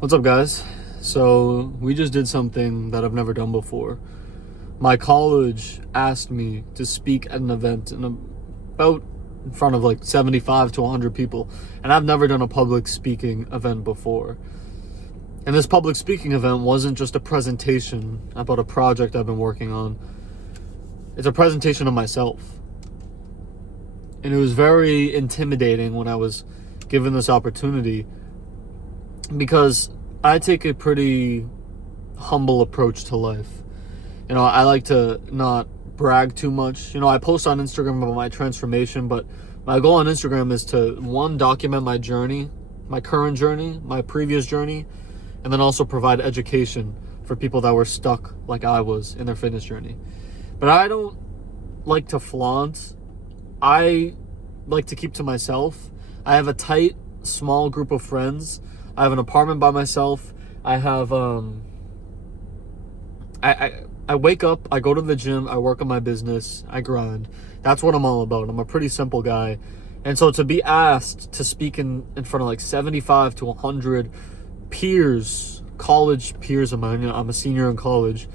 What's up, guys? So, we just did something that I've never done before. My college asked me to speak at an event in front of like 75 to 100 people, and I've never done a public speaking event before. And this public speaking event wasn't just a presentation about a project I've been working on. It's a presentation of myself. And it was very intimidating when I was given this opportunity, because I take a pretty humble approach to life. I like to not brag too much. I post on Instagram about my transformation, but my goal on Instagram is to, one, document my journey, my current journey, my previous journey, and then also provide education for people that were stuck like I was in their fitness journey. But I don't like to flaunt. I like to keep to myself. I have a tight, small group of friends. I have an apartment by myself. I have I wake up, I go to the gym, I work on my business, I grind. That's what I'm all about. I'm a pretty simple guy. And so to be asked to speak in front of like 75 to 100 peers, college peers of mine, I'm a senior in college,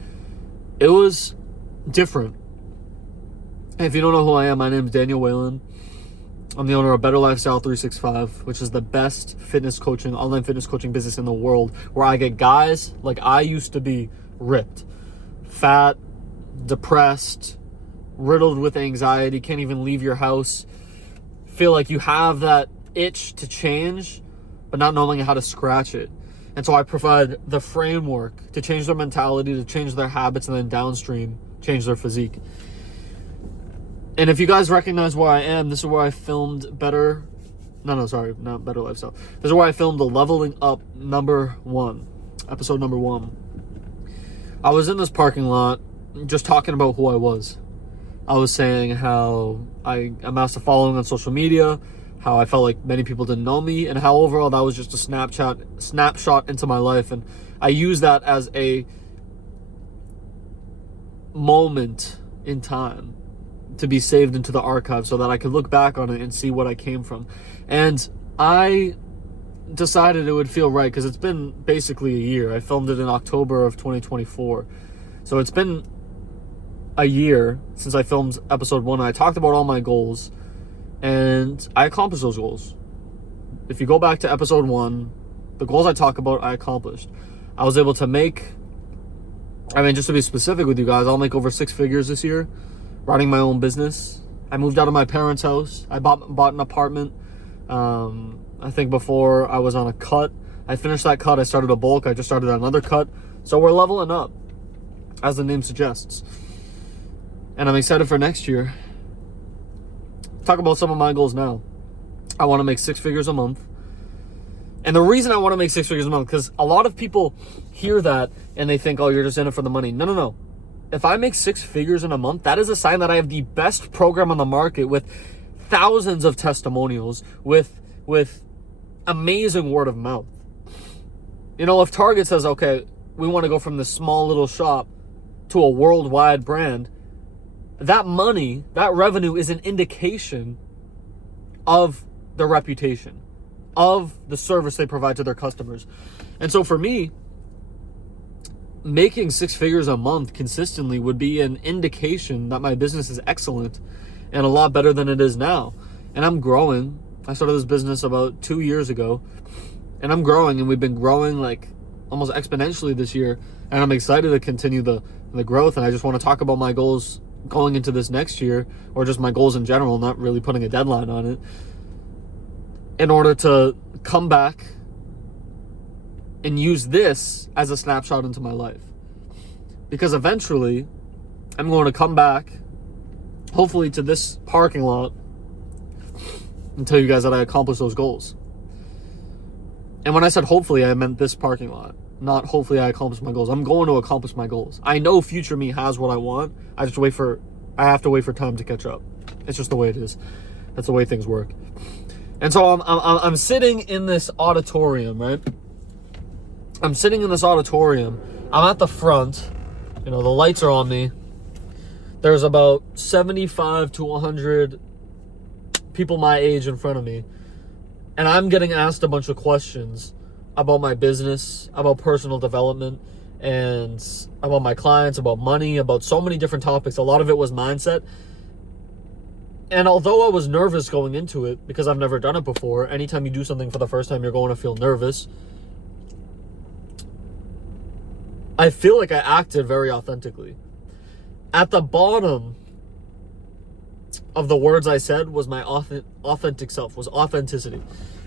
it was different. And if you don't know who I am, my name is Daniel Whalen. I'm the owner of Better Lifestyle 365, which is the best online fitness coaching business in the world, where I get guys like I used to be, ripped, fat, depressed, riddled with anxiety, can't even leave your house, feel like you have that itch to change, but not knowing how to scratch it. And so I provide the framework to change their mentality, to change their habits, and then downstream, change their physique. And if you guys recognize where I am, this is where I filmed not Better Lifestyle. This is where I filmed the Leveling Up episode number 1. I was in this parking lot just talking about who I was. I was saying how I amassed a following on social media, how I felt like many people didn't know me, and how overall that was just a snapshot into my life. And I use that as a moment in time to be saved into the archive so that I could look back on it and see what I came from. And I decided it would feel right, because it's been basically a year. I filmed it in October of 2024. So it's been a year since I filmed episode 1. I talked about all my goals, and I accomplished those goals. If you go back to episode 1, the goals I talk about, I accomplished. I was able to just to be specific with you guys, I'll make over 6 figures this year, running my own business. I moved out of my parents' house. I bought an apartment. I think before I was on a cut. I finished that cut. I started a bulk. I just started another cut. So we're leveling up, as the name suggests. And I'm excited for next year. Talk about some of my goals now. I want to make 6 figures a month. And the reason I want to make 6 figures a month, because a lot of people hear that and they think, oh, you're just in it for the money. No. If I make 6 figures in a month, that is a sign that I have the best program on the market, with thousands of testimonials, with amazing word of mouth. If Target says, okay, we want to go from this small little shop to a worldwide brand, that money, that revenue is an indication of their reputation, of the service they provide to their customers. And so for me, making 6 figures a month consistently would be an indication that my business is excellent and a lot better than it is now. And I'm growing. I started this business about 2 years ago, and I'm growing, and we've been growing like almost exponentially this year. And I'm excited to continue the growth. And I just want to talk about my goals going into this next year, or just my goals in general, not really putting a deadline on it, in order to come back and use this as a snapshot into my life. Because eventually I'm going to come back, hopefully, to this parking lot and tell you guys that I accomplished those goals. And when I said hopefully, I meant this parking lot, not hopefully I accomplished my goals. I'm going to accomplish my goals. I know future me has what I want. I have to wait for time to catch up. It's just the way it is. That's the way things work. And so I'm sitting in this auditorium, right? I'm sitting in this auditorium. I'm at the front. The lights are on me. There's about 75 to 100 people my age in front of me. And I'm getting asked a bunch of questions about my business, about personal development, and about my clients, about money, about so many different topics. A lot of it was mindset. And although I was nervous going into it, because I've never done it before, anytime you do something for the first time, you're going to feel nervous. I feel like I acted very authentically. At the bottom of the words I said was my authentic self, was authenticity.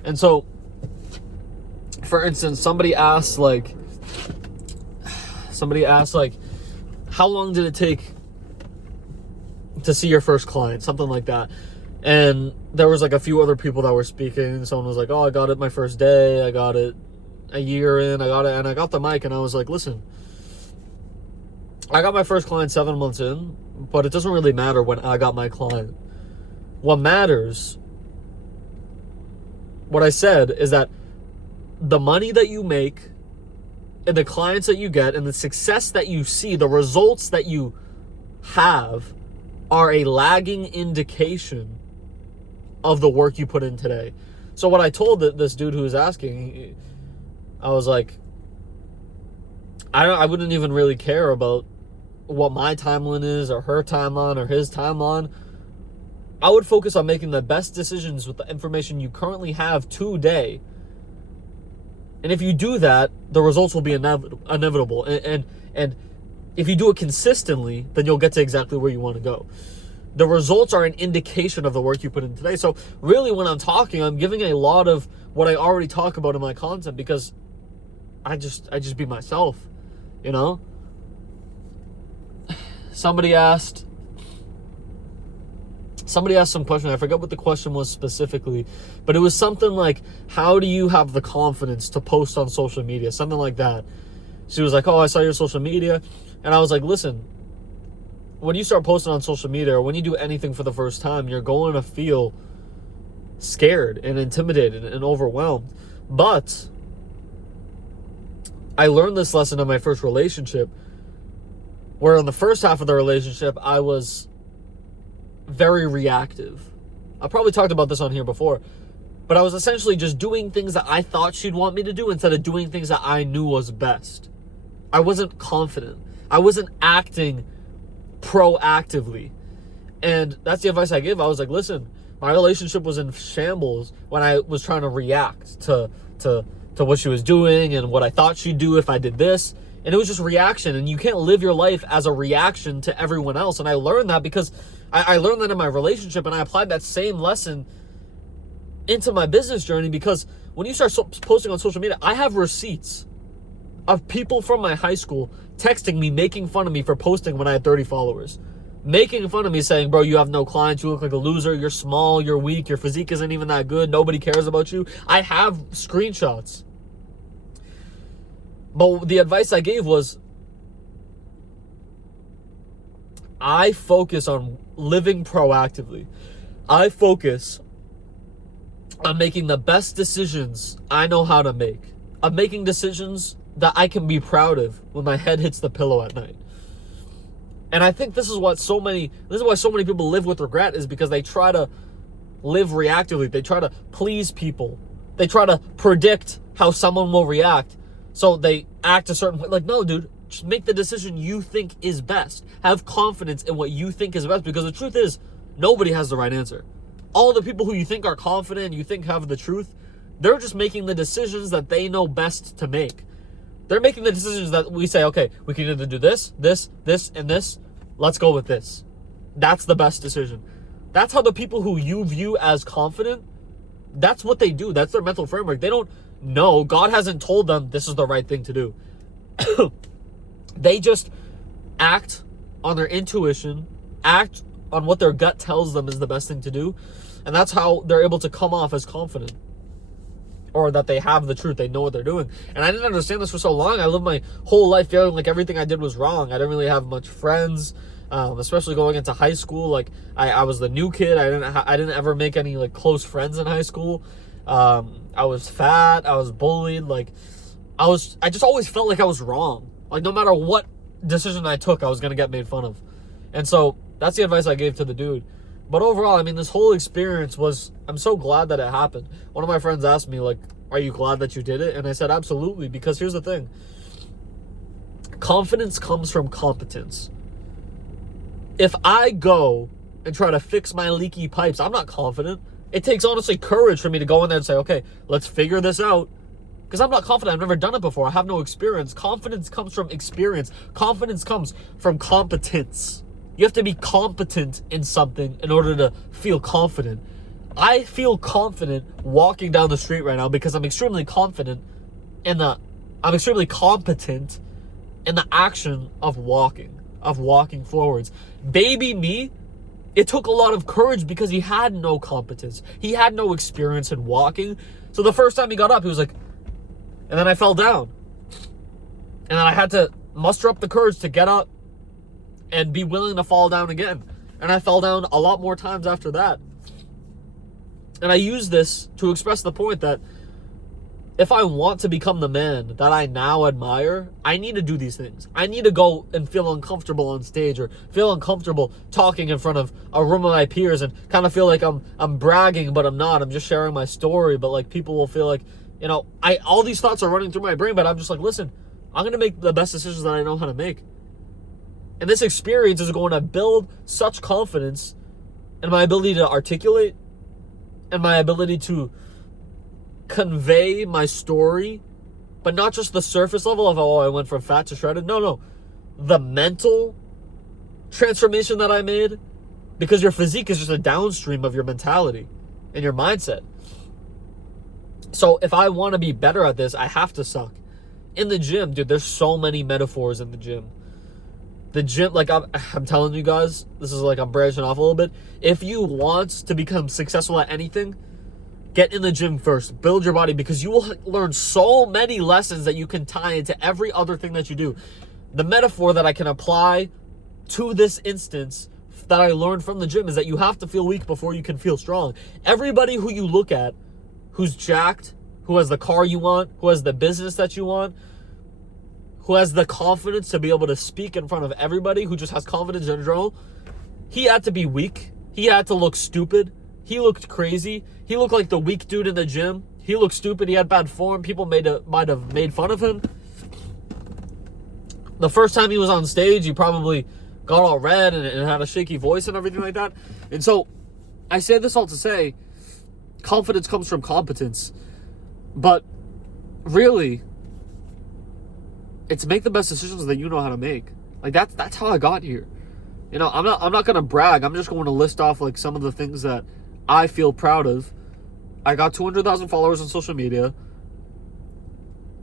And so, for instance, somebody asked, how long did it take to see your first client? Something like that. And there was like a few other people that were speaking. Someone was like, oh, I got it my first day. I got it a year in. I got it. And I got the mic and I was like, listen, I got my first client 7 months in, but it doesn't really matter when I got my client. What matters, what I said, is that the money that you make and the clients that you get and the success that you see, the results that you have, are a lagging indication of the work you put in today. So what I told this dude who was asking, I was like, I wouldn't even really care about what my timeline is or her timeline or his timeline. I would focus on making the best decisions with the information you currently have today. And if you do that, the results will be inevitable. And if you do it consistently, then you'll get to exactly where you want to go. The results are an indication of the work you put in today. So really, when I'm talking, I'm giving a lot of what I already talk about in my content, because I just be myself, you know? Somebody asked some question. I forget what the question was specifically, but it was something like, how do you have the confidence to post on social media? Something like that. She was like, oh, I saw your social media. And I was like, listen, when you start posting on social media or when you do anything for the first time, you're going to feel scared and intimidated and overwhelmed. But I learned this lesson in my first relationship, where in the first half of the relationship, I was very reactive. I probably talked about this on here before, but I was essentially just doing things that I thought she'd want me to do instead of doing things that I knew was best. I wasn't confident. I wasn't acting proactively. And that's the advice I give. I was like, listen, my relationship was in shambles when I was trying to react to what she was doing and what I thought she'd do if I did this. And it was just reaction. And you can't live your life as a reaction to everyone else. And I learned that because I learned that in my relationship, and I applied that same lesson into my business journey, because when you start posting on social media, I have receipts of people from my high school texting me, making fun of me for posting when I had 30 followers. Making fun of me, saying, bro, you have no clients, you look like a loser, you're small, you're weak, your physique isn't even that good, nobody cares about you. I have screenshots. But the advice I gave was, I focus on living proactively. I focus on making the best decisions I know how to make. I'm making decisions that I can be proud of when my head hits the pillow at night. And I think this is why so many people live with regret, is because they try to live reactively. They try to please people. They try to predict how someone will react. So they act a certain way. Like, no, dude, just make the decision you think is best. Have confidence in what you think is best, because the truth is, nobody has the right answer. All the people who you think are confident, you think have the truth, they're just making the decisions that they know best to make. They're making the decisions that we say, okay, we can either do this, this, this, and this. Let's go with this. That's the best decision. That's how the people who you view as confident, that's what they do. That's their mental framework. They don't know. God hasn't told them this is the right thing to do. They just act on their intuition, act on what their gut tells them is the best thing to do. And that's how they're able to come off as confident, or that they have the truth. They know what they're doing. And I didn't understand this for so long. I lived my whole life feeling like everything I did was wrong. I didn't really have much friends, especially going into high school. Like I was the new kid. I didn't ever make any like close friends in high school. I was fat. I was bullied. Like I just always felt like I was wrong. Like no matter what decision I took, I was gonna get made fun of. And so that's the advice I gave to the dude. But overall, I mean, this whole experience was, I'm so glad that it happened. One of my friends asked me, like, are you glad that you did it? And I said, absolutely, because here's the thing. Confidence comes from competence. If I go and try to fix my leaky pipes, I'm not confident. It takes, honestly, courage for me to go in there and say, okay, let's figure this out. Because I'm not confident. I've never done it before. I have no experience. Confidence comes from experience. Confidence comes from competence. You have to be competent in something in order to feel confident. I feel confident walking down the street right now because I'm extremely confident I'm extremely competent in the action of walking forwards. Baby me, it took a lot of courage because he had no competence. He had no experience in walking. So the first time he got up, he was like, and then I fell down. And then I had to muster up the courage to get up and be willing to fall down again. And I fell down a lot more times after that. And I use this to express the point that if I want to become the man that I now admire, I need to do these things. I need to go and feel uncomfortable on stage or feel uncomfortable talking in front of a room of my peers and kind of feel like I'm bragging, but I'm not. I'm just sharing my story, but like people will feel like, you know, all these thoughts are running through my brain, but I'm just like, listen, I'm going to make the best decisions that I know how to make. And this experience is going to build such confidence in my ability to articulate and my ability to convey my story, but not just the surface level of, oh, I went from fat to shredded. No. The mental transformation that I made, because your physique is just a downstream of your mentality and your mindset. So if I want to be better at this, I have to suck. In the gym, dude, there's so many metaphors in the gym. The gym, like I'm telling you guys, this is like I'm branching off a little bit. If you want to become successful at anything, get in the gym first. Build your body, because you will learn so many lessons that you can tie into every other thing that you do. The metaphor that I can apply to this instance that I learned from the gym is that you have to feel weak before you can feel strong. Everybody who you look at, who's jacked, who has the car you want, who has the business that you want, who has the confidence to be able to speak in front of everybody, who just has confidence in general, he had to be weak. He had to look stupid. He looked crazy. He looked like the weak dude in the gym. He looked stupid. He had bad form. People might have made fun of him. The first time he was on stage, he probably got all red and had a shaky voice and everything like that. And so I say this all to say, confidence comes from competence. But really, it's make the best decisions that you know how to make. Like that's how I got here. You know, I'm not gonna brag. I'm just going to list off like some of the things that I feel proud of. I got 200,000 followers on social media.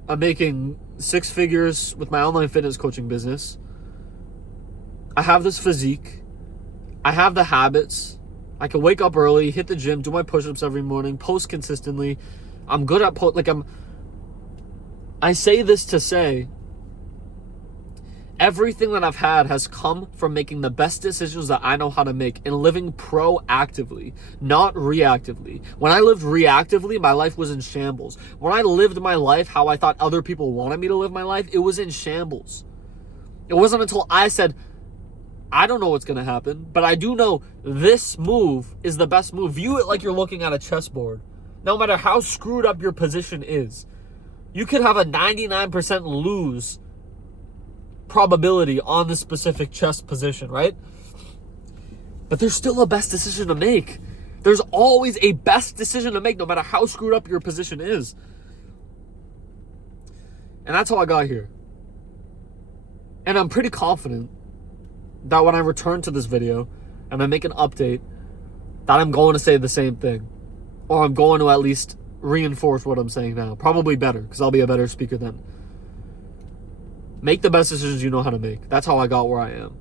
I'm making 6 figures with my online fitness coaching business. I have this physique. I have the habits. I can wake up early, hit the gym, do my push-ups every morning, post consistently. I'm good at I say this to say, everything that I've had has come from making the best decisions that I know how to make and living proactively, not reactively. When I lived reactively, my life was in shambles. When I lived my life how I thought other people wanted me to live my life, it was in shambles. It wasn't until I said, I don't know what's going to happen, but I do know this move is the best move. View it like you're looking at a chessboard. No matter how screwed up your position is, you could have a 99% lose probability on the specific chess position, right? But there's still a best decision to make. There's always a best decision to make, no matter how screwed up your position is. And that's how I got here. And I'm pretty confident that when I return to this video and I make an update, that I'm going to say the same thing. Or I'm going to at least reinforce what I'm saying now. Probably better, because I'll be a better speaker then. Make the best decisions you know how to make. That's how I got where I am.